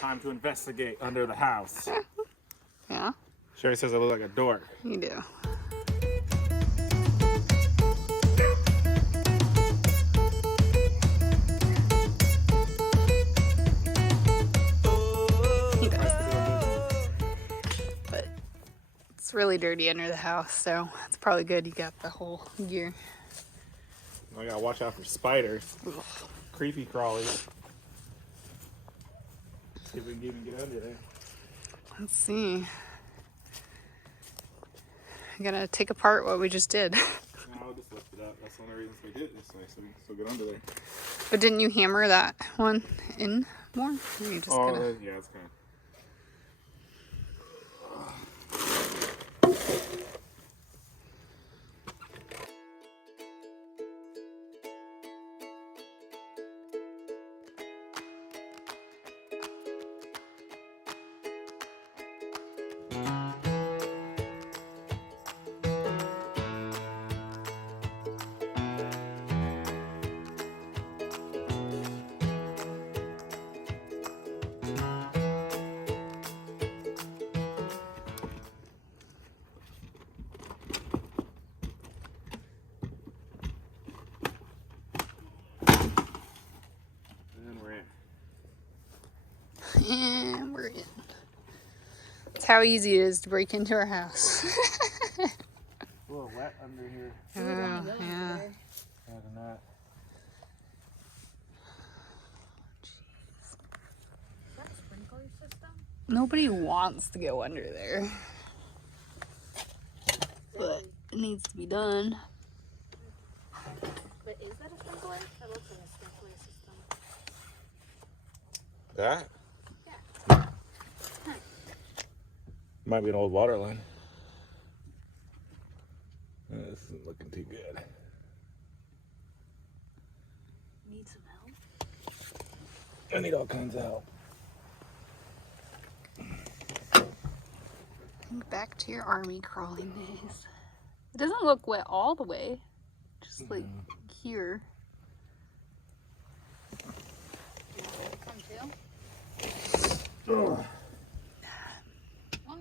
Time to investigate under the house. Yeah? Sherry says I look like a dork. You do. He does. But it's really dirty under the house, so it's probably good you got the whole gear. I gotta watch out for spiders. Ugh. Creepy crawlies. See if we can even get under there. Let's see. I gotta take apart what we just did. No, I'll just lift it up. That's the only reason we did it this way, so we can still get under there. But didn't you hammer that one in more? Or you just gonna... yeah, it's kind of... And we're in. That's how easy it is to break into our house. It's a little wet under here. Oh, yeah. Other than that. Nobody wants to go under there. But it needs to be done. But is that a sprinkler? That looks like a sprinkler system. That? Yeah. Might be an old water line. This isn't looking too good. Need some help? I need all kinds of help. Think back to your army crawling days. It doesn't look wet all the way. Just like here. Come too? Oh. Why?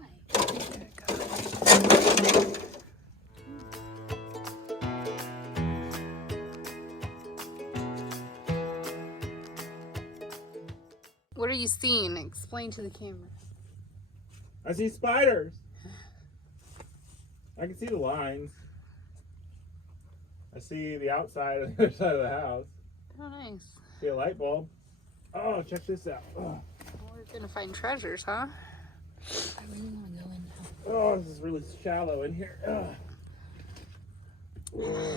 What are you seeing? Explain to the camera. I see spiders. I can see the lines. I see the outside of the other side of the house. Oh, nice. See a light bulb. Oh, check this out. Oh, Well, we're gonna find treasures, huh? I really want to go in now. oh, this is really shallow in here. Oh.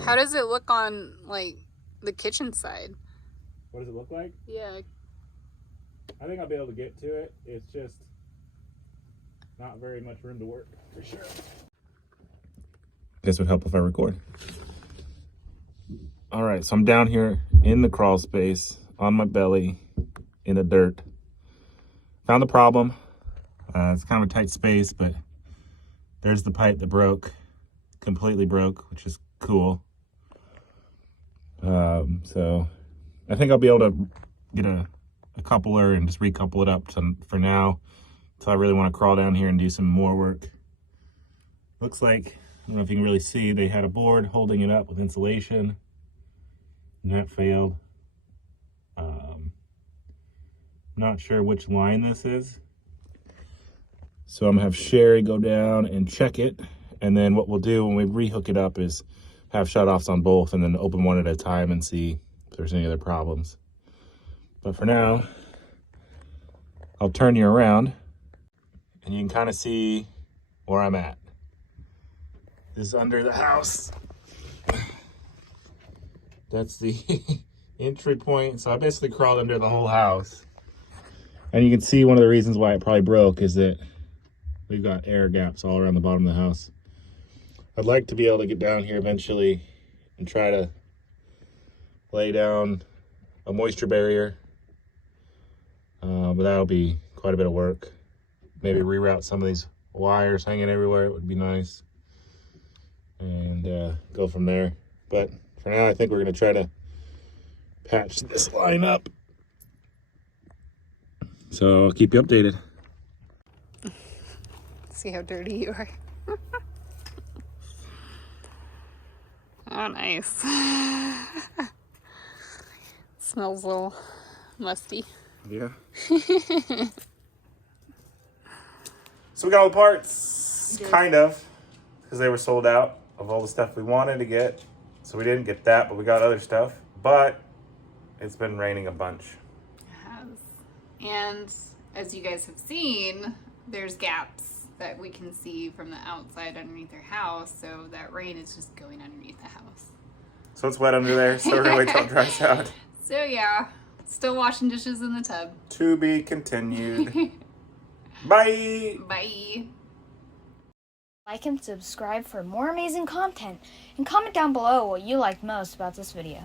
How does it look on, like, the kitchen side? What does it look like? Yeah. I think I'll be able to get to it. It's just not very much room to work, for sure. This would help if I record. All right, so I'm down here in the crawl space, on my belly, in the dirt. Found the problem. It's kind of a tight space, but there's the pipe that broke, completely broke, which is cool. So I think I'll be able to get a coupler and just recouple it up for now. So I really want to crawl down here and do some more work. Looks like, I don't know if you can really see, they had a board holding it up with insulation, and that failed. Not sure which line this is. So I'm gonna have Sherry go down and check it. And then what we'll do when we rehook it up is have shut-offs on both and then open one at a time and see if there's any other problems. But for now, I'll turn you around and you can kind of see where I'm at. This is under the house. That's the entry point. So I basically crawled under the whole house. And you can see one of the reasons why it probably broke is that we've got air gaps all around the bottom of the house. I'd like to be able to get down here eventually and try to lay down a moisture barrier. But that'll be quite a bit of work. Maybe reroute some of these wires hanging everywhere. It would be nice. And go from there. But for now, I think we're going to try to patch this line up. So I'll keep you updated. See how dirty you are. Oh, nice. Smells a little musty. Yeah. So we got all the parts, kind of, because they were sold out of all the stuff we wanted to get. So we didn't get that, but we got other stuff. But it's been raining a bunch. It has. And as you guys have seen, there's gaps that we can see from the outside underneath our house. So that rain is just going underneath the house. So it's wet under there, so we're gonna wait till it dries out. So yeah, still washing dishes in the tub. To be continued. Bye! Bye! Like and subscribe for more amazing content, and comment down below what you liked most about this video.